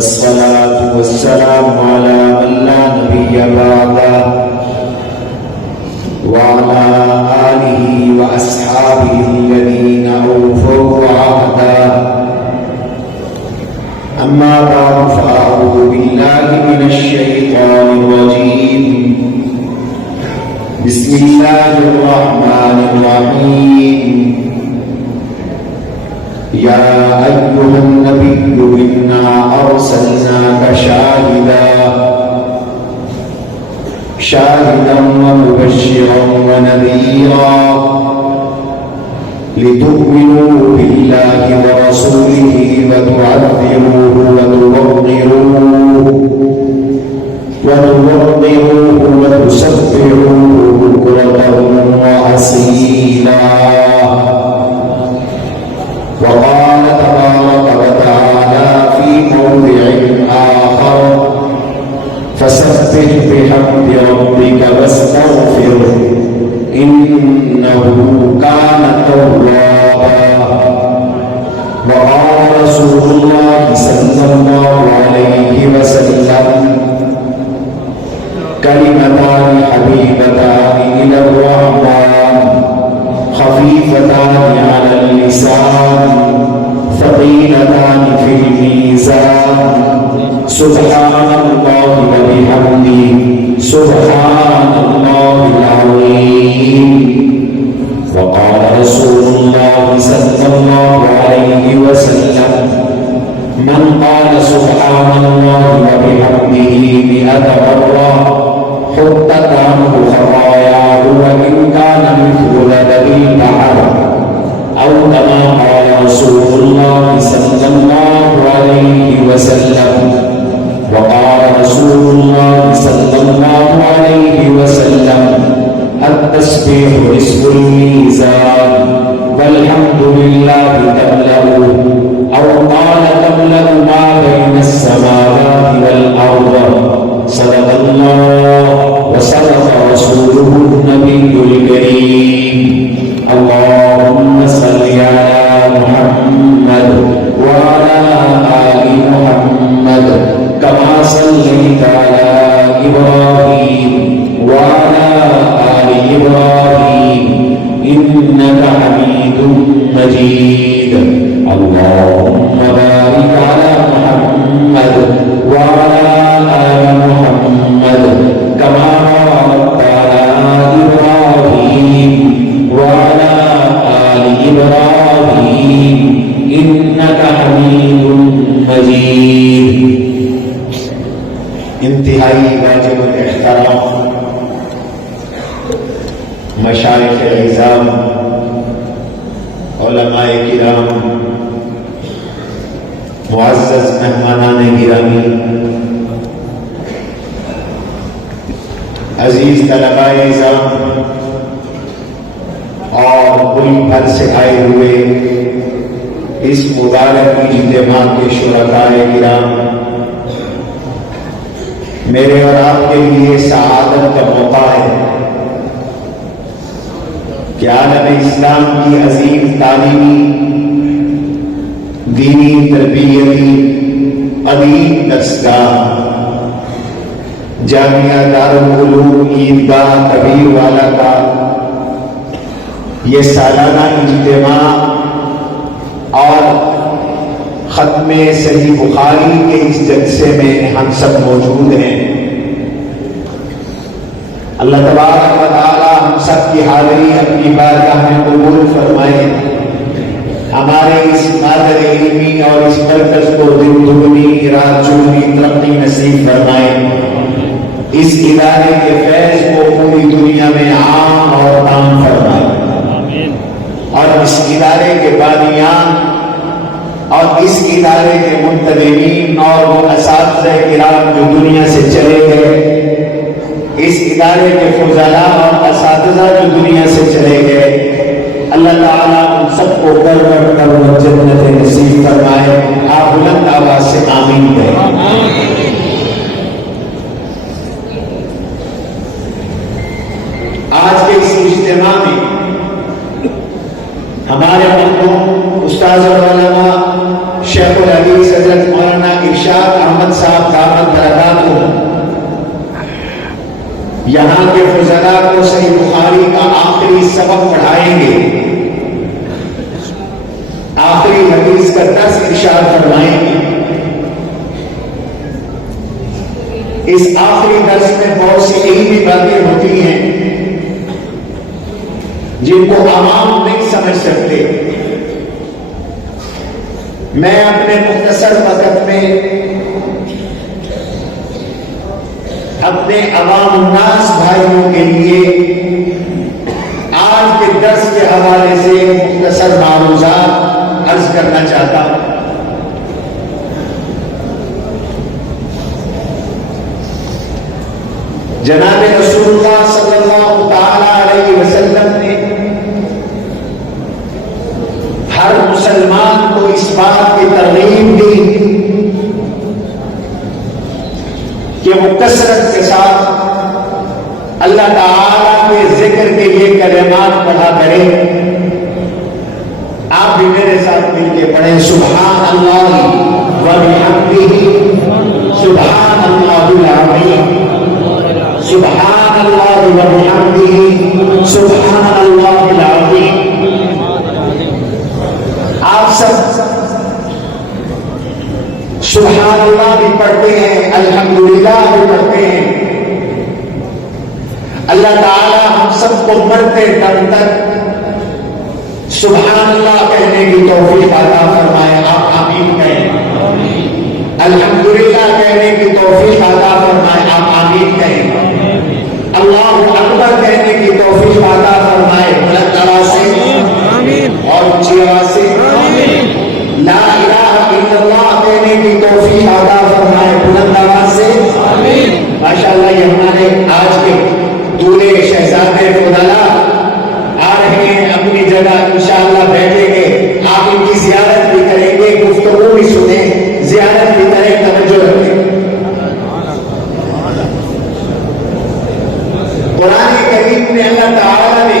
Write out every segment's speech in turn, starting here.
والصلاة والسلام على من لا نبي بعده وعلى آله وأصحابه الذين أوفوا عهده. أما بعد فأعوذ بالله من الشيطان الرجيم. بسم الله الرحمن الرحيم. يا أيها النبي إنا أرسلناك شاهدا ومبشرا ونذيرا لتؤمنوا بالله ورسوله وتعذروه وتوقروه وتسبحوه بكرة وأصيلا. وقال تبارك وتعالى في موضع آخر: فسبح بحمد ربك واستغفره إنه كان توابا. وقال رسول الله صلى الله عليه وسلم: كلمتان حبيبتان إلى الرحمن خفيفتان على اللسان ثقيلتان في الميزان سبحان الله وبحمده سبحان الله العظيم. وقال رسول الله صلى الله عليه وسلم: من قال سبحان الله وبحمده 100 مرة حطت عنه خطاياه وإن كان مثل زبد البحر، أو كما قال رسول الله صلى الله عليه وسلم. وقال رسول الله صلى الله عليه وسلم: التسبيح نصف الميزان والحمد لله تملأه، أو قال تملأ ما بين السماوات والأرض. صدق الله وصدق رسوله النبي الكريم. اللهم صل على محمد وعلى آل محمد كما صليت على إبراهيم وعلى آل إبراهيم إنك حميد مجيد. اللهم بارك على محمد وعلى آل محمد كما باركت على إبراهيم وعلى آل إبراهيم إنك حميد مجيد. انتہائی واجب الاحترام مشائخ اعظام، علماء کرام، معزز مہمانان گرامی، عزیز طلباء اعظام اور ملک بھر سے آئے ہوئے اس مبارک اجتماع کے شرکائے کرام، میرے اور آپ کے لیے سعادت کا موقع ہے کہ عالم اسلام کی عظیم تعلیمی، دینی، تربیتی، عظیم درسگاہ جامعہ دارالعلوم عیدگاہ کبیر والا کا یہ سالانہ اجتماع اور ختم صحیح بخاری کے اس جلسے میں ہم سب موجود ہیں۔ اللہ تبارک و تعالی ہم سب کی حاضری اپنی بارگاہ میں قبول فرمائے، ہمارے اس مادر علمی اور اس مرکز کو دن دگنی رات چگنی ترقی نصیب فرمائے، اس ادارے کے فیض کو پوری دنیا میں عام اور عام فرمائے، اور اس ادارے کے بانیان اور اس ادارے کے منتظمین اور وہ اساتذہ کرام جو دنیا سے چلے گئے، اس ادارے کے فضلاء اور اساتذہ جو دنیا سے چلے گئے، اللہ تعالیٰ ان سب کو بڑھ کر جنت نصیب فرمائے۔ آپ بلند آواز سے آمین کہیں۔ آج کے اس اجتماع میں ہمارے مرحوم استاذ اور علماء شیخ الحدیث حضرت مولانا ارشاد احمد صاحبزادہ کو صحیح بخاری کا آخری سبق پڑھائیں گے، آخری حدیث کا درس ارشاد فرمائیں گے۔ اس آخری درس میں بہت سی علمی باتیں ہوتی ہیں جن کو عوام نہیں سمجھ سکتے۔ میں اپنے مختصر وقت میں اپنے عوام الناس بھائیوں کے لیے آج کے درس کے حوالے سے مختصر معروضات عرض کرنا چاہتا ہوں۔ جناب رسول اللہ صلی اللہ تعالی علیہ وسلم نے ہر مسلمان کو اس بات کی ترغیب دی کہ وہ کثرت کے ساتھ اللہ تعالیٰ کے ذکر کے لیے کلمات پڑھا کرے۔ آپ بھی میرے ساتھ مل کے پڑھیں، سبحان اللہ و بحمدہ، سبحان اللہ العظیم، سبحان اللہ و بحمدہ، سبحان اللہ العظیم۔ آپ سب سبحان اللہ بھی پڑھتے ہیں، الحمدللہ بھی پڑھتے ہیں۔ اللہ تعالی ہم سب کو مرتے دم تک سبحان اللہ کہنے کی توفیق عطا فرمائے۔ آپ آمین کہیں۔ الحمدللہ کہنے کی توفیق عطا فرمائے۔ آپ آمین کہیں۔ اللہ اکبر کہنے کی توفیق عطا فرمائے، بلند آواز سے اور اونچی آواز سے لا الہ الا اللہ کہنے کی توفیق عطا فرمائے، بلند آواز سے ماشاءاللہ۔ یہ ہمارے آج کے دولے شہزادے فضلا آ رہے ہیں اپنی جگہ، انشاءاللہ بیٹھیں گے، آپ ان کی زیارت بھی کریں گے، گفتگو بھی سنیں، زیارت بھی کریں، توجہ رکھیں۔ قرآن کریم میں اللہ تعالی نے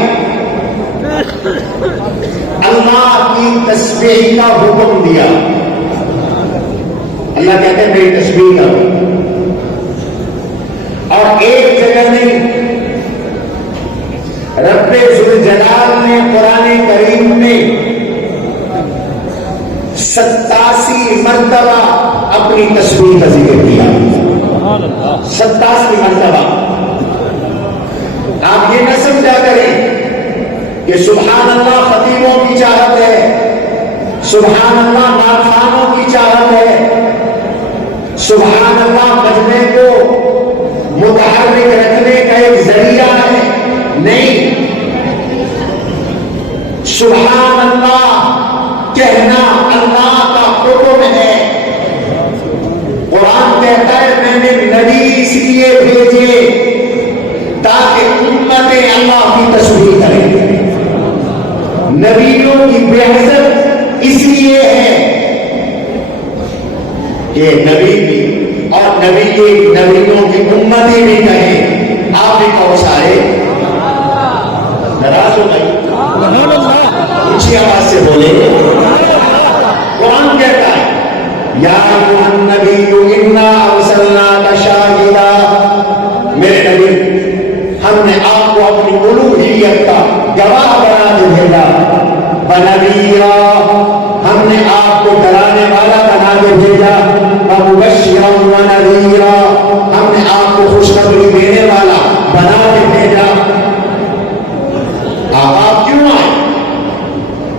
اللہ کی تسبیح کا حکم دیا۔ اللہ کہتے ہیں میری تسبیح کرو، اور ایک جگہ نہیں، رب ذوالجلال نے قرآن کریم میں 87 مرتبہ اپنی تسبیح کا ذکر کیا۔ 87 مرتبہ۔ آپ یہ نہ سمجھا کریں کہ سبحان اللہ خطیبوں کی چاہت ہے، سبحان اللہ ناخوانوں کی چاہت ہے، سبحان اللہ مجمع کو متحرک رکھنے کا ایک ذریعہ ہے، نہیں۔ سبحان اللہ کہنا اللہ کا حکم ہے۔ قرآن کہتا ہے میں نے نبی اس لیے بھیجے تاکہ امتیں اللہ کی تسبیح کریں۔ نبیوں کی بعثت اس لیے ہے کہ نبی بھی اور نبیوں کی امتیں بھی کہیں۔ آپ بھی کہو سارے ناراض ہو گئی، اونچی آواز سے بولے۔ قرآن کہتا ہے یا ایھا النبی انا ارسلناک شاہدا، میرے نبی ہم نے آپ کو اپنی الوہیت کا گواہ بنا کے بھیجا، ونذیرا ہم نے آپ کو ڈرانے والا بنا کے بھیجا، ومبشرا ونذیرا ہم نے آپ کو خوشخبری دینے والا بنا کے بھیجا۔ آپ کیوں آئے؟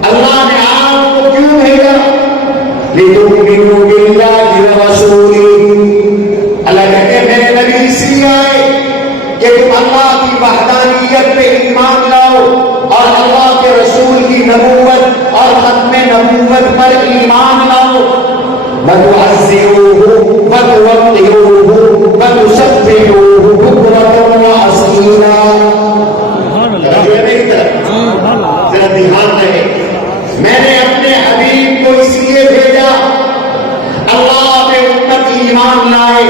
اللہ نے آپ کو کیوں بھیجا؟ لِتُؤْمِنُوا بِاللَّهِ وَرَسُولِهِ، اللہ کہتے ہیں میرے نبی اس لیے آئے کہ تم اللہ کی وحدانیت پہ ایمان لاؤ اور اللہ کے رسول کی نبوت اور ختم نبوت پر ایمان لاؤ۔ وَتُعَزِّرُوهُ وَتُوَقِّرُوهُ وَتُسَبِّحُوهُ بُكْرَةً وَأَصِيلًا۔ ذرا دھیان رہے، میں نے اپنے حبیب کو اس لیے بھیجا اللہ پہ امت ایمان لائے،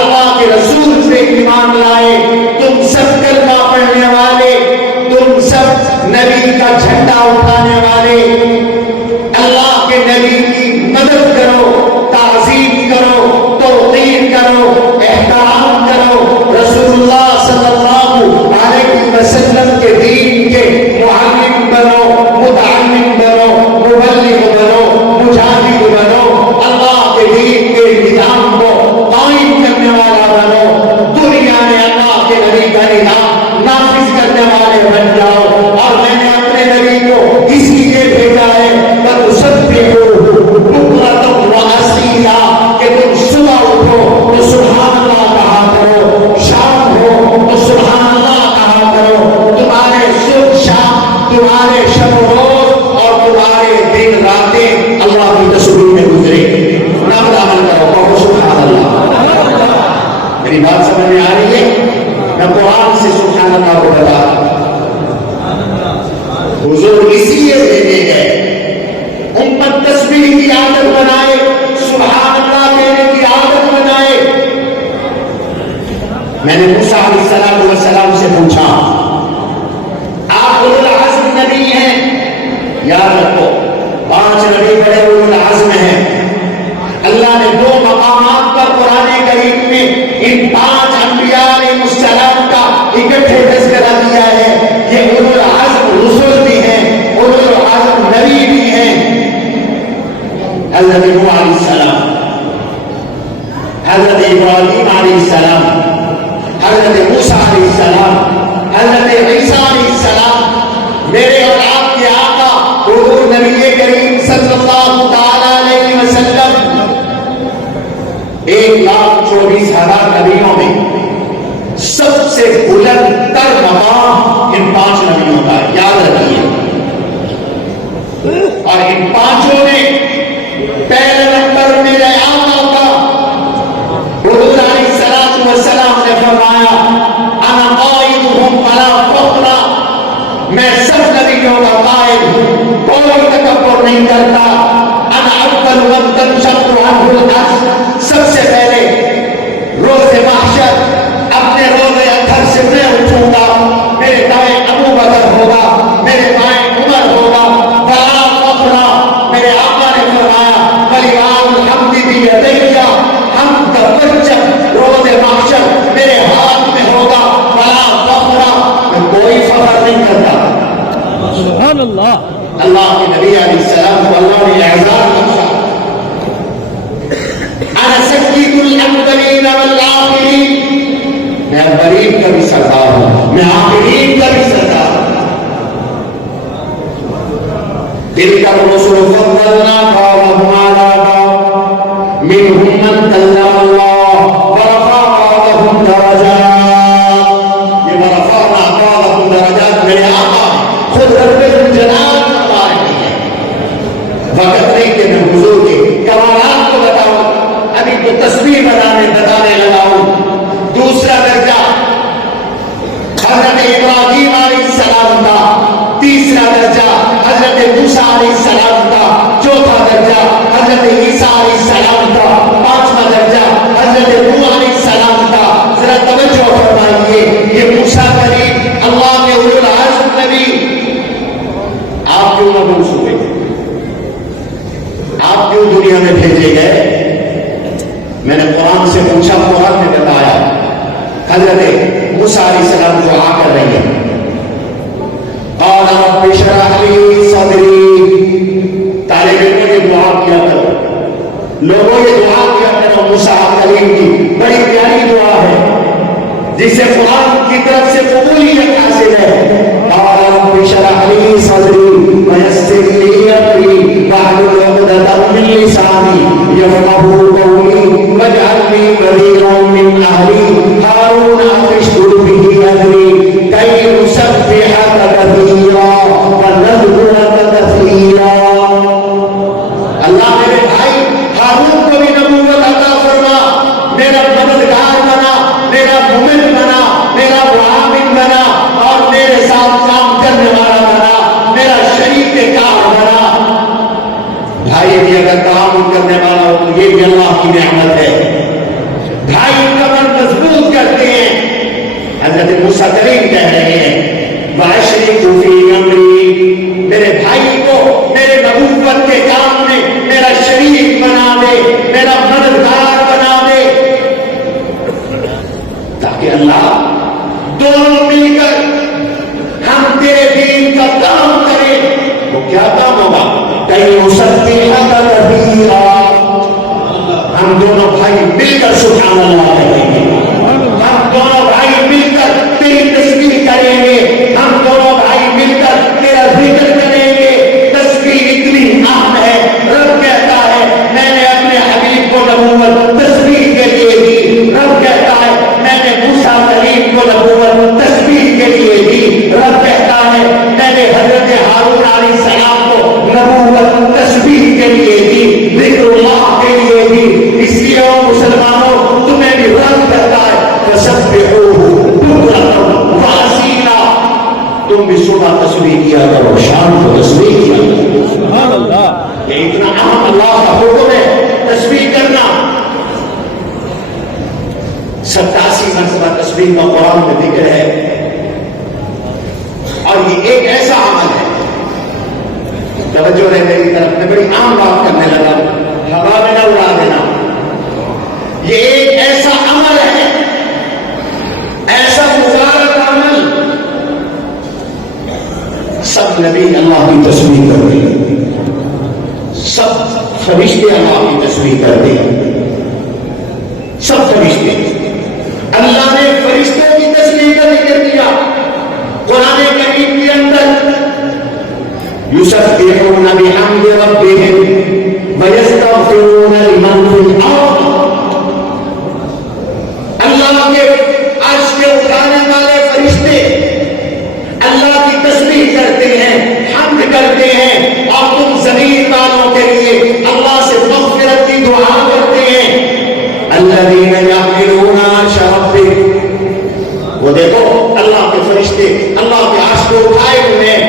اللہ کے رسول سے ایمان لائے۔ تم سب کلمہ پڑھنے والے، تم سب نبی کا جھنڈا اٹھانے والے، اللہ کے نبی کی مدد کرو، تعظیم کرو، توقیر کرو، احترام کرو، رسول اللہ صلی اللہ علیہ نے موسیٰ علیہ السلام سے پوچھا آپ اولو العزم نبی ہیں؟ یاد رکھو 5 نبی بڑے اولو العزم ہیں. اللہ نے 2 مقامات پر قرآن کریم میں ان 5 انبیاء علیہ السلام کا اکٹھے تذکرہ دیا ہے. یہ اولو العزم رسول بھی ہیں، اولو العزم نبی بھی ہیں. حضرت نوح علیہ السلام، حضرت ابراہیم علیہ السلام، حضرت موسیٰ علیہ السلام، حضرت عیسیٰ علیہ السلام، میرے اور آپ کے آقا حضور نبی کریم صلی اللہ تعالی علیہ وسلم 1,24,000 نبیوں میں سب سے بلند تر مقام ان 5 نبیوں کا، یاد رکھیے. اور ان 5 میں پہلے نمبر میرے آقا کا حضور علیہ السلام نے فرمایا انا قائدہم فلا فخر، میں سب نبیوں کا قائد ہوں، کوئی تکبر نہیں کرتا. انا اول من تنشق عنہ الارض، سب سے پہلے روز محشر اپنے روز اطہر سے میں اٹھوں گا، میرے دائیں ابو بکر ہوگا، میرے بائیں عمر ہوگا. فلا فخر، میرے آقا نے فرمایا ولیان الحمد بیدیہ، ہم کا پرچم روز محشر میرے ہاتھ میں ہوگا. فلا فخر، میں کوئی فخر نہیں کرتا. سبحان اللہ. اللہ کے نبی علیہ السلام کو اللہ نے اعزاز بخشا. انا سید الاولین والآخرین، میں اولین کا بھی سردار ہوں، میں آخرین کا بھی سردار ہوں. تلک الرسل فضلنا بعضهم على بعض منهم من كلم الله ورفع بعضهم درجات. یہ ورفعنا بعضهم درجات میرے آقا خود رب الجلال فرما رہے ہیں. وقت نہیں کہ میں حضور کے کمالات کو بتاؤں، ابھی تو تسبیح بتانے لگا ہوں. دوسرا درجہ حضرت ابراہیم علیہ السلام کا، تیسرا درجہ حضرت موسیٰ علیہ السلام کا، چوتھا درجہ حضرت عیسیٰ علیہ السلام کا، 5واں درجہ حضرت نوح علیہ السلام کا. ذرا توجہ فرمائیے، یہ موسیٰ کریم اللہ کے اولو العزم نبی آپ کیوں مبعوث ہوئے، آپ کیوں دنیا میں بھیجے گئے؟ میں نے قرآن سے پوچھا، قرآن نے بتایا. حضرت موسیٰ علیہ السلام دعا کر رہی ہے، قال رب اشرح لی صدری. طالب علموں نے دعا کیا کرو، لوگوں یہ دعا کیا کرو. موسیٰ کریم کی بڑی پیاری دعا ہے جسے قرآن کی طرف سے قبولیت حاصل ہے. قال رب اشرح لی صدری ویسر لی امری واحلل عقدۃ من لسانی یفقهوا قولی واجعل لی وزیرا من اہلی ہارون اشدد به امری کی نسبحک کثیرا ونذکرک کثیرا. اللہ میرے بھائی ہارون کو بھی نبوت عطا فرما، میرا مددگار بنا، میرا مومن بنا، میرا معاون بنا، اور میرے ساتھ کام کرنے والا بنا، میرا شریک کار بنا. بھائی بھی اگر کام کرنے والا ہو تو یہ بھی اللہ کی نعمت ہے. بھائی کمر مضبوط کرتے ہیں. حضرت موسیٰ کریم کہہ رہے ہیں وَأَشْرِكْهُ فِي أَمْرِي، میرے بھائی کو میرے نبوت کے کام میں میرا شریک بنا دے، میرا مددگار بنا دے، تاکہ اللہ دونوں مل کر ہم تیرے دین کا کام کریں. وہ کیا کام ہوگا؟ کئی نسبحک کثیرا، ہم دونوں بھائی مل کر سبحان اللہ کہیں گے، ہم دونوں بھائی مل کر تیری تسبیح کریں گے، ہم دونوں بھائی مل کر تیرا ذکر کریں گے. تسبیح اتنی اہم ہے، رب کہتا ہے میں نے اپنے حبیب کو نبوت تسبیح کے لیے دی. رب کہتا ہے میں نے موسیٰ کریم کو نبوت تسبیح کے لیے دی. رب کہتا ہے میں نے حضرت ہارون علیہ السلام کو نبوت تسبیح کے لیے دی، ذکر اللہ کے لیے دی. اس لیے او مسلمانوں تمہیں بھی رب کہتا ہے فسبحوہ بکرۃ وأصیلا، تم بھی صبح تسبیح کیا کرو، شام کو تسبیح کیا کرو. سبحان اللہ. یہ اتنا اہم اللہ کا حکم ہے تسبیح کرنا. 87 مرتبہ تسبیح تسبیح کا قرآن میں ذکر ہے، اور یہ ایک ایسا عمل ہے، توجہ ہے میری طرف، میں بڑی عام بات کرنے لگا، ہوا میں نہ اڑا دینا، یہ ایک ایسا عمل ہے، ایسا مبارک عمل، سب نبی اللہ کی تسبیح کرتے ہیں، سب فرشتے اللہ کی تسبیح کرتے ہیں، سب فرشتے، اللہ نے فرشتوں کی تسبیح کا ذکر کیا قرآن کریم کے اندر، یسبحون بحمد ربهم ویستغفرون لمن فی الارض، اللہ کے عرش کے اٹھانے والے فرشتے اللہ کی تسبیح کرتے ہیں، حمد کرتے ہیں، اور تم زمین والوں کے لیے اللہ سے مغفرت کی دعا کرتے ہیں، الذین یحملون عرش ربک، وہ دیکھو اللہ کے فرشتے اللہ کے عرش کو اٹھائے ہوئے ہیں،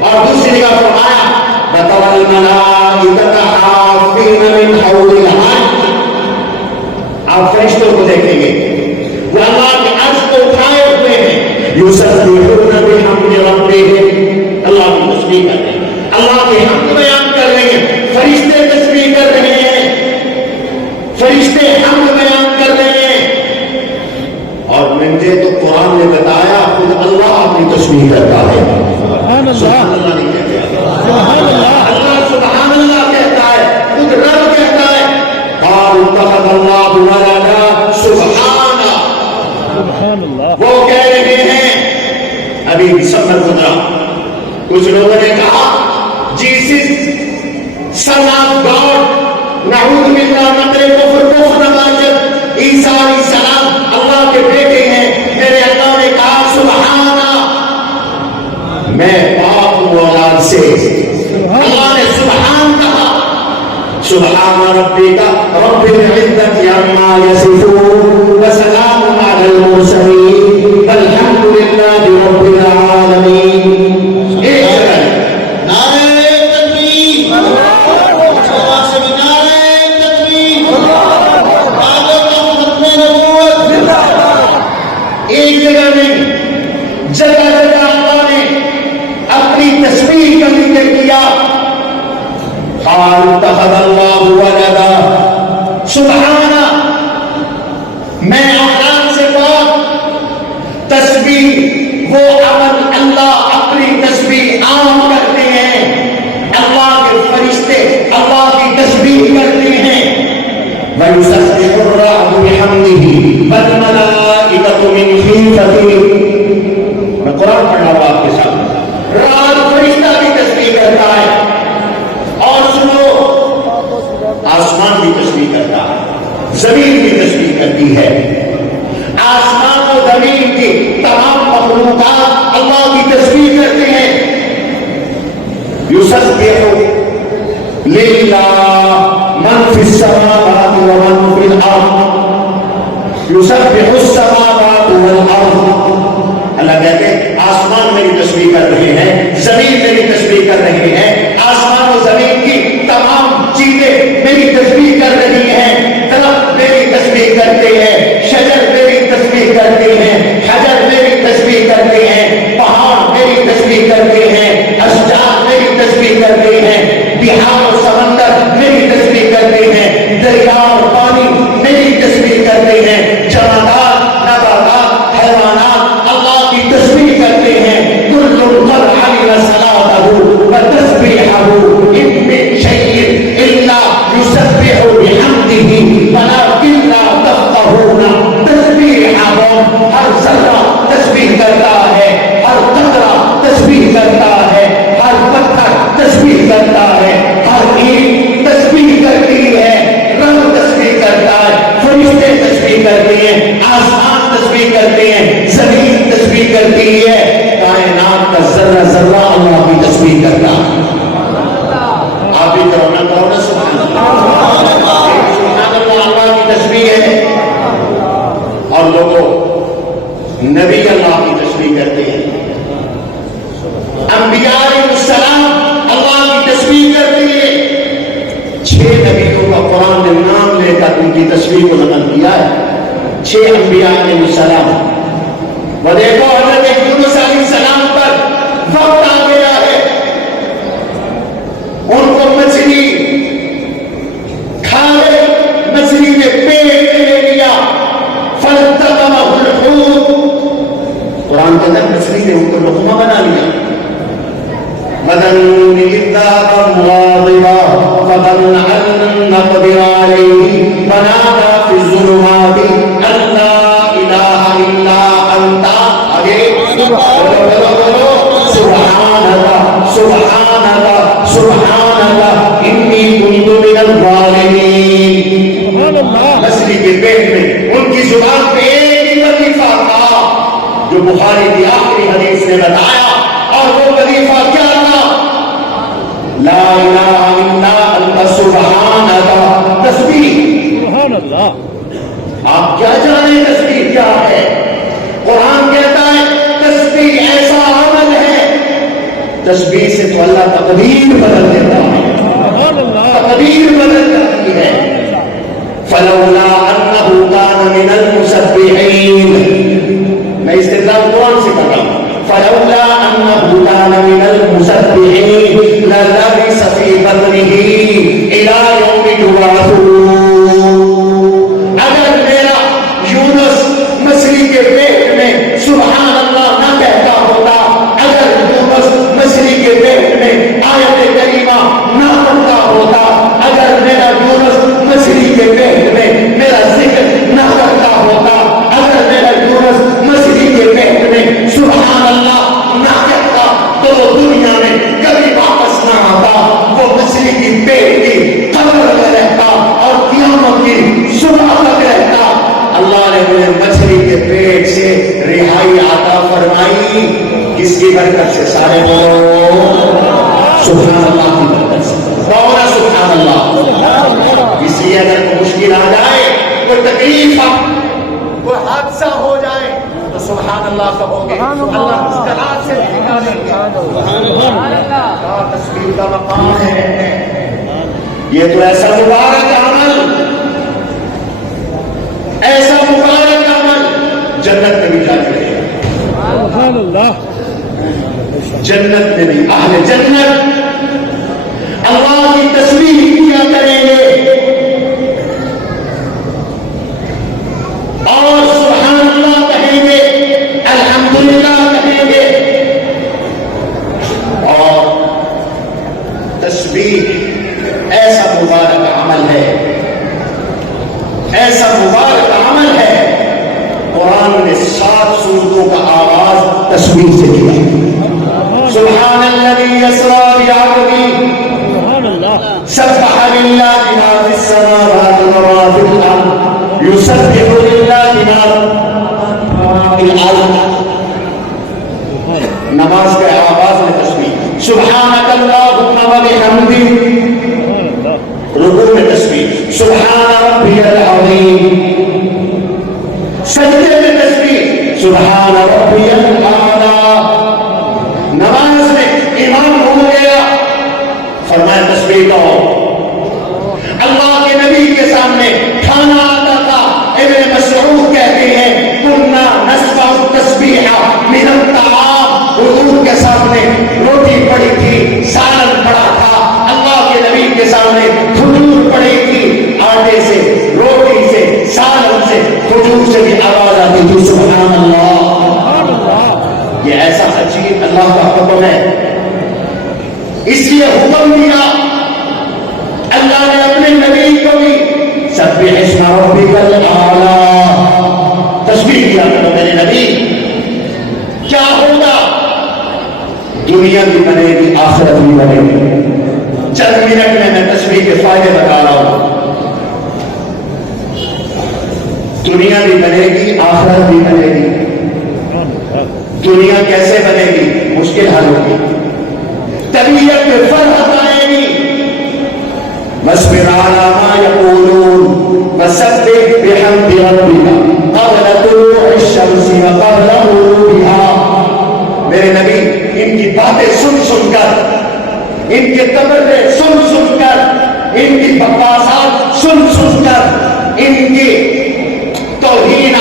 اور دوسری جگہ فرمایا وَتَرَى الْمَلَائِكَةَ حَافِّينَ مِنْ حَوْلِ الْعَرْشِ، آپ فرشتوں کو دیکھیں گے وہ اللہ کے عرش کو اٹھائے ہوئے ہیں، یسبحون بحمد ربهم، اللہ کی تسبیح کر رہے ہیں، اللہ کے حمد بیان کر رہے ہیں، فرشتے تسبیح کر رہے ہیں، فرشتے حمد بیان کر رہے ہیں، اور مجھے تو قرآن نے بتایا خود اللہ اپنی تسبیح کرتا ہے، سبحان اللہ نہیں کہتے، اللہ سبحان اللہ کہتا ہے، خود رب کہتا ہے، قالوا اتخذ اللہ ولدا، سبحان اللہ، وہ کہہ رہے ہیں، ابھی دسمبر گزرا، کچھ لوگوں نے کہا جیسس سن آف گاڈ، نعوذ باللہ نقل کفر نماجد، عیسیٰ علیہ السلام اللہ کے بیٹے ہیں، میرے اللہ نے کہا سبحان، میں پاک ہوں اولاد سے، اللہ نے سبحان کہا، سبحان ربک رب العزة عما یصفون وسلام علی المرسلین والحمد للہ رب العالمین۔ ایک سیکنڈ، نعرہ تکبیر، نعرہ تکبیر، ختم نبوت، ایک جگہ نہیں، جگہ جگہ اللہ نے اپنی تسبیح کا ذکر کیا، قال اتخذ اللہ ولدا، سبحانہ، میں اولاد سے پاک، تسبیح وہ عمل اللہ اپنی تسبیح عام کرتے ہیں، اللہ کے فرشتے اللہ کی تسبیح کرتے ہیں، وَيُسَبِّحُ الرَّعْدُ بِحَمْدِهِ وَالْمَلَائِكَةُ مِنْ خِيفَتِهِ، میں قرآن پڑھنا ہوں آپ کے ساتھ، رات فرشتہ کی تسبیح کرتا ہے، اور سنو آسمان کی تسبیح کرتا ہے، زمین کی تسبیح کرتی ہے، آسمان و زمین کی تمام مخلوقات اللہ کی تسبیح کرتے ہیں، یسبح للہ من فی السماوات ومن فی الارض، یسبح السماوات والارض، اللہ کہتے ہیں آسمان میری تسبیح کر رہے ہیں، زمین میری تسبیح کر رہے ہیں، آسمان و زمین کی تمام چیزیں میری تسبیح کر رہی ہیں، درخت میری تسبیح کرتے ہیں، شجر میری تسبیح کرتے ہیں، حجر میری تسبیح کرتے ہیں، پہاڑ میری تسبیح کرتے ہیں، اشجار میری تسبیح کرتے ہیں، بحار و سمندر میری تسبیح کرتے ہیں، دریا اور پانی میری تسبیح کرتے ہیں، جمادات نباتات حیوانات اللہ کی تسبیح کرتے ہیں، کل قد علم صلاتہ وتسبیحہ ان من شیء الا یسبح بحمدہ ولکن لا تفقہون تسبیحہم، ہر ذرہ تسبیح کرتا ہے، ہر قطرہ تسبیح کرتا ہے، ہر پتھر تسبیح کرتا ہے، ہر اینٹ تسبیح کرتی ہے، رب تسبیح کرتا ہے، فرشتے تسبیح کرتے ہیں، آسمان تسبیح کرتے ہیں، زمین تسبیح کرتی ہے، کائنات کا ذرہ ذرہ اللہ کی تسبیح کرتا ہے۔ آپ بھی کرو نا سبحان اللہ، سبحان اللہ اللہ کی تسبیح ہے، اور لوگوں نبی اللہ کی تسبیح کرتے ہیں، انبیاء علیہ السلام اللہ کی تسبیح کرتے ہیں، 6 نبیوں کا قرآن نے نام لے کر ان کی تسبیح کو نقل کیا ہے، 6 انبیاء علیہ السلام. وہ دیکھو حضرت یونس علیہ السلام پر وقت آ گیا ہے، ان کو مچھلی کھا گئے، مچھلی نے پیٹ لے لیا. فالتقمه الحوت، قرآن کے اندر مچھلی نے ان کو لقمہ بنا لیا. فظن إذ ذهب مغاضبا فظن أن لن نقدر عليه فنادى في الظلمات أن لا إله إلا أنت سبحانك سبحانك سبحانك إني كنت من الظالمين. مچھلی کے پیٹ میں ان کی زبان پہ ایک ہی وظیفہ تھا جو بخاری کی آخری حدیث نے بتایا، اور وہ وظیفہ کیا تھا؟ لا الہ الا انت سبحانک. تسبیح. سبحان اللہ. آپ کیا جانیں تسبیح کیا ہے؟ قرآن کہتا ہے تسبیح ایسا عمل ہے، تسبیح سے تو اللہ تقدیر بدل دیتا ہے، سبحان اللہ. تقدیر بدل جاتی ہے. فلولا انہ کان من المسبحین. میں استدلال قرآن سے کر رہا ہوں. فلولا انہ کان من المسبحین للبث فی بطنہ الی یوم یبعثون. اگر میرا یونس مچھلی کے پیٹ میں سبحان اللہ نہ کہتا ہوتا، اگر یونس مچھلی کے پیٹ میں آیت کریمہ نہ پڑھتا ہوتا، اگر میرا یونس مچھلی کے پیٹ میں میرا ذکر نہ کرتا ہوتا، اگر میرا یونس مچھلی کے پیٹ میں سبحان اللہ نہ کہتا، تو وہ دنیا میں کبھی واپس نہ آتا. وہ مچھلی کی پیٹ کی قبر میں رہتا اور قیامت کی صبح تک رہتا. اللہ نے مجھے مچھلی کے پیٹ سے رہائی عطا فرمائی. کس کی برکت سے؟ سارے بولو سبحان اللہ کی برکت سے. بولا سبحان اللہ. اس لیے اگر کوئی مشکل آ جائے، کوئی تکلیف، کوئی حادثہ ہو جائے، تو سبحان اللہ کہو گے، اللہ مشکلات سے نکالیں گے. تسبیح کا مقام ہے. یہ تو ایسا مبارک عمل، ایسا مبارک عمل جنت میں بھی جاتے ہیں. سبحان اللہ. جنت میں بھی اہل جنت اللہ کی تسبیح کیا کریں گے اور سبحان اللہ کہیں گے، الحمدللہ کہیں گے. اور تسبیح ایسا مبارک عمل ہے، ایسا مبارک عمل ہے. قرآن نے 7 سورتوں کا آغاز تسبیح سے کیا. سبحان الذی اسریٰ بعبدہ، سبحان اللہ. سبح للہ ما فی السماوات وما فی الارض، یسبح للہ ما فی الارض. نماز کے آغاز میں تسبیح. سبحانک اللہم وبحمدک. رکوع میں تسبیح. سبحان ربی العظیم. سجدے میں تسبیح. سبحان ربی الاعلی. نماز میں امام ہو گیا، فرمایا تسبیح کہو. اللہ کے نبی کے سامنے کھانا آتا تھا. ابن مسعود کہتے ہیں کنا نسمع التسبیح من الطعام. حضور کے سامنے روٹی پڑی تھی، سالن پڑا تھا. اللہ کے نبی کے سامنے کھجور پڑی تھی. آٹے سے، روٹی سے، سالن سے، کھجور سے بھی آواز آتی تھی سبحان اللہ. یہ ایسا عجیب اللہ کا حکم ہے. اس لیے حکم دیا اللہ نے اپنے نبی کو بھی سبح اسم ربک الاعلی. تسبیح کیا کرو میرے نبی. کیا ہوگا؟ دنیا بھی بنے گی، آخرت بھی بنے گی. چند منٹ میں تسبیح کے فائدے بتا رہا ہوں. دنیا بھی بنے گی، آخرت بھی بنے گی. دنیا کیسے بنے گی؟ مشکل حل ہوگی. طبیعت میں فرحت آئے گی. واصبر علی ما یقولون وسبح بحمد ربک قبل طلوع الشمس وقبل غروبها. میرے نبی ان کی باتیں سن سن کر، ان کے تبرے سن سن کر، ان کی بکواسات سن سن کر، ان کی توہین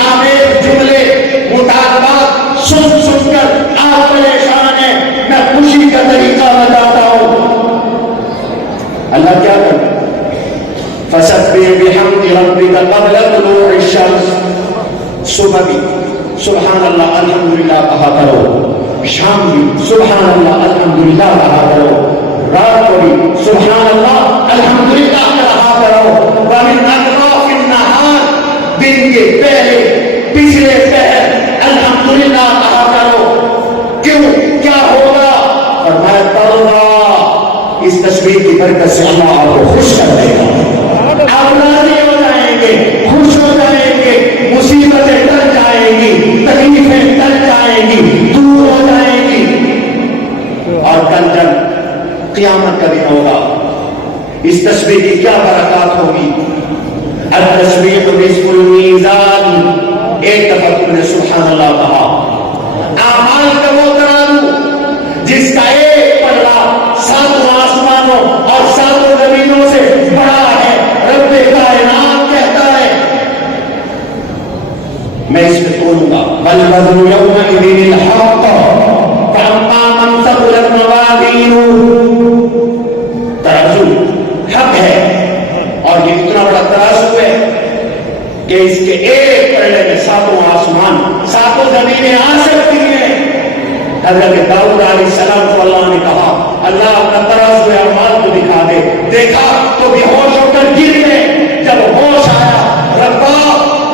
بحمد ربك قبل طلوع الشمس. صبح بھی سبحان اللہ الحمدللہ کہا کرو, شام بھی سبحان اللہ الحمدللہ کہا کرو, رات کو بھی سبحان اللہ الحمدللہ کہا کرو. ومن اطراف النہار, دن کے پہلے پچھلے پہر الحمدللہ کہا کرو. کیوں, کیا ہوگا؟ فرمایا توبہ, اس تسبیح کی برکت سے اللہ آپ کو خوش کر دے گا, آپ راضی ہو جائیں گے, خوش ہو جائیں گے, مصیبتیں ٹل جائیں گی, تکلیفیں ٹل جائیں گی, دور ہو جائیں گی. اور کل جب قیامت کا دن ہوگا, اس تسبیح کی کیا برکات ہوگی؟ التسبیح نصف المیزان, ایک دفعہ تم نے سبحان اللہ کہا, اعمال کا وہ ترازو جس کا ایک پلڑا ساتوں آسمانوں اور ساتوں زمینوں سے بڑا ہے. رب کائنات کہتا ہے میں اس میں تولوں گا, والوزن یومئذ الحق فاما من ثقلت موازینہ, ترازو حق ہے, اور یہ اتنا بڑا ترازو ہے کہ اس کے ایک پلڑے میں ساتوں آسمان ساتوں زمینیں آ سکتی ہیں. حضرت داؤد علیہ السلام کو اللہ نے کہا اللہ اپنا ترازو اعمال کو دکھا دے. دیکھا تو بے ہوش ہو کر گر گئے. جب ہوش آیا, ربا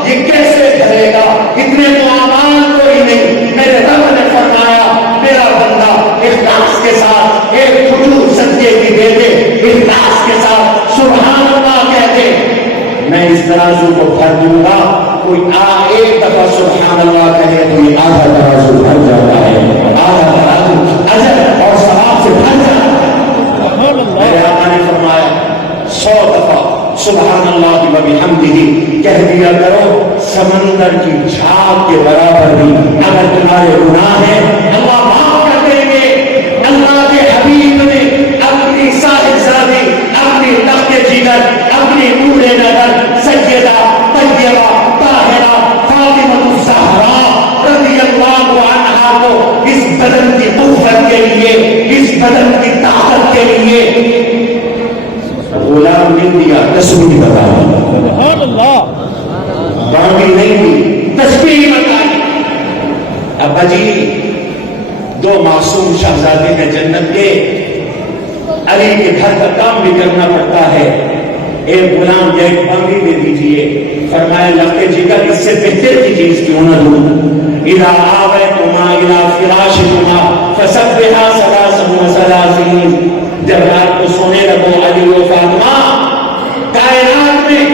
یہ کیسے دھرے گا, اتنے تو اعمال کوئی نہیں. میرے رب نے فرمایا میرا بندہ اخلاص کے ساتھ ایک کھجور سجدے کی دے دے, اخلاص کے ساتھ سبحان اللہ کہہ دے, میں اس ترازو کو بھر دوں گا. کوئی ایک دفعہ سبحان اللہ کہے تو یہ آدھا ترازو بھر جاتا ہے, آدھا ترازو اجر اور ثواب سے بھر جاتا ہے. میرے آقا نے فرمایا 100 دفعہ سبحان اللہ و بحمدہ کہہ دیا کرو, سمندر کی جھاگ کے برابر بھی اگر تمہارے گناہ ہیں اللہ معاف کر دیں گے. اللہ کے حبیب نے اپنی صاحبزادی, اپنی تخت جگر, اپنی نور نظر سیدہ طیبہ طاہرہ فاطمہ الزہرا رضی اللہ عنہا کو اس بدن کی قوت کے لیے, اس بدن کی طاقت کے لیے غلام نہیں دیا, تسبیح بتائی. سبحان اللہ, باقی نہیں دی, تسبیح بتائی. ابا جی 2 معصوم شہزادے ہیں جنت کے, علی کے گھر کا کام بھی کرنا پڑتا ہے. ایک غلام یا ایک بانگی دے دیجئے. فرمایا لفظ جگر اس سے بہتر کی چیز کیوں نہ دوں. اذا آویتما الى فراشکما فسبحا ثلاثا وثلاثین, جب رات کو سونے لگو علی و فاطمہ, کائنات میں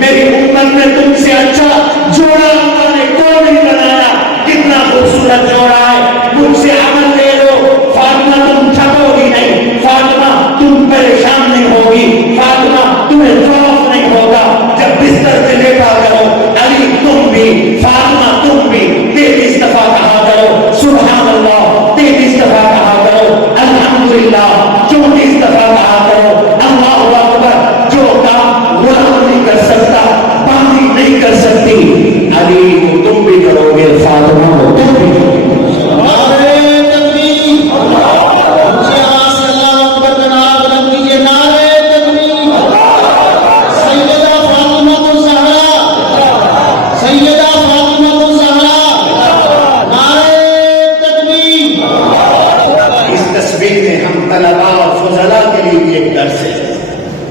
میری امت میں تم سے اچھا جوڑا اللہ نے کوئی نہیں بنایا. کتنا خوبصورت جوڑا ہے, تم سے عمل لے لو. فاطمہ تم تھکو گی نہیں, فاطمہ تم پریشان نہیں ہوگی, فاطمہ تمہیں خوف نہیں ہوگا. جب بستر پہ لیٹا کرو علی تم بھی, فاطمہ تم بھی 33 دفعہ کہا کرو سبحان اللہ, 33 دفعہ کہا کرو الحمدللہ, 34 دفعہ کہا کرو اللہ اکبر. جو کام غلام نہیں کر سکتا, باقی نہیں کر سکتی, علی کو تم بھی کرو گے, فاطمہ کو تم بھی کرو گے.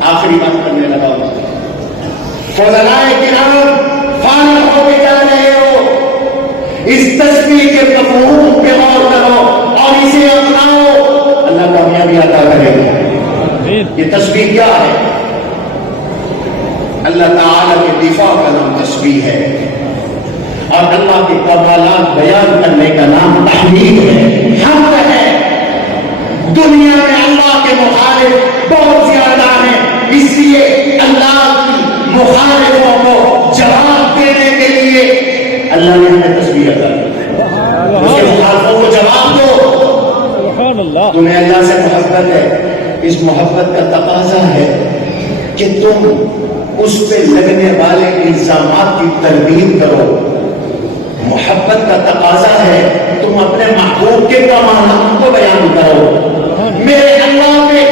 آخری بات کرنے لگا ہوں. فضلائے کرام فارغ ہو کے جا رہے ہو, اس تسبیح کے مفہوم پہ غور کرو اور اسے اپناؤ, اللہ کامیابی عطا کرے گا. یہ تسبیح کیا ہے؟ اللہ تعالی کے دفاع کا نام تسبیح ہے, اور اللہ کے کمالات بیان کرنے کا نام تحمید ہے, حمد ہے. دنیا میں اللہ کے مخالف بہت زیادہ ہیں, اس لیے اللہ کی مخالفوں کو جواب دینے کے لیے اللہ نے ہمیں تسبیح عطا کی. اس کے مخالفوں کو جواب دو. سبحان اللہ, تمہیں اللہ سے محبت ہے, اس محبت کا تقاضا ہے کہ تم اس پہ لگنے والے الزامات کی تردید کرو. محبت کا تقاضا ہے تم اپنے محبوب کے کمالات کو بیان کرو. میرے اللہ پہ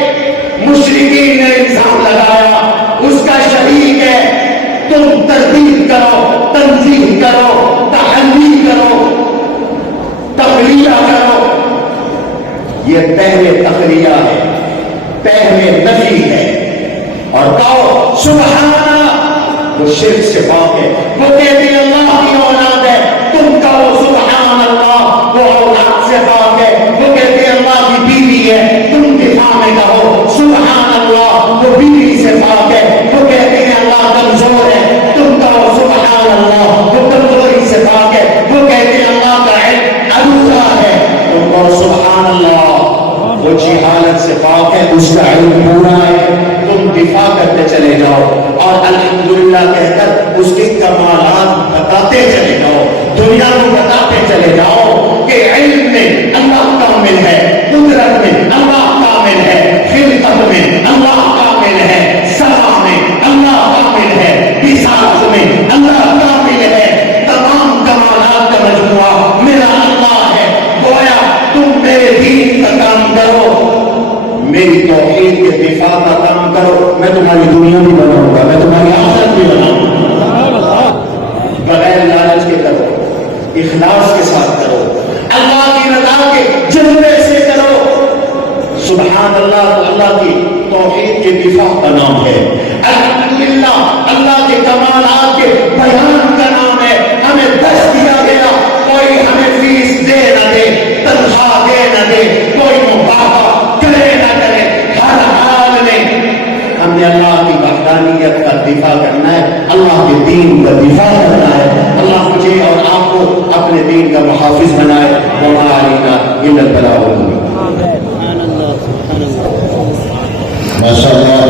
مشرکین نے الزام لگایا, اس کا شریک ہے. تم تردید کرو, تنزیہ کرو, تحلی کرو, تخلیہ کرو. یہ پہلے تخلیہ ہے, پہلے نفی ہے. اور کہو سبحانہ, وہ شرک سے پاک ہے. وہ کہتے ہیں اللہ کی اولاد ہے, تم کہو سبحان اللہ, وہ اولاد سے پاک ہے. وہ کہتے ہیں اللہ کی بیوی ہے, تم دفاع میں کہو سبحان اللہ, وہ بیوی سے پاک ہے. وہ کہتے ہیں اللہ کمزور ہے, تم کہو سبحان اللہ, وہ کمزوری سے پاک ہے. وہ کہتے ہیں اللہ کا علم ادھورا ہے, تم کہو سبحان اللہ, وہ جہالت سے پاک ہے, اس کا علم پورا ہے. تم دفاع کرتے چلے جاؤ اور الحمدللہ کہہ کر اس کے کمالات بتاتے چلے جاؤ, دنیا کو بتاتے چلے جاؤ کہ علم میں اللہ کامل ہے, قدرت میں اللہ کامل ہے, خلقت میں اللہ کامل ہے, سما میں اللہ کامل ہے, بساط میں اللہ کامل ہے. تمام کمالات کا مجموعہ میرا اللہ ہے. گویا تم میرے دین کا کام کرو, میری توحید کے دفاع کا کام کرو, میں تمہاری دنیا بھی بناؤں گا, میں تمہاری آخرت بھی بناؤں گا. بغیر لالچ کے کرو, اخلاص کے ساتھ کرو, اللہ کی رضا کے جذبے سے کرو. سبحان اللہ, اللہ کی توحید کے دفاع کا نام ہے. الحمدللہ اللہ کے کمالات کے بیان کا نام ہے. ہمیں دست دیا گیا, کوئی ہمیں فیس دے نہ دے, تنخواہ دے نہ دے, کوئی مباحثہ کرے نہ کرے, ہر حال میں ہم نے اللہ کی وحدانیت کا دفاع کرنا ہے, اللہ کے دین کا دفاع کرنا ہے. اللہ مجھے اور آپ کو اپنے دین کا محافظ بنائے. وما علینا الا البلاغ المبین. سبحان اللہ, سبحان اللہ. ماشاء اللہ.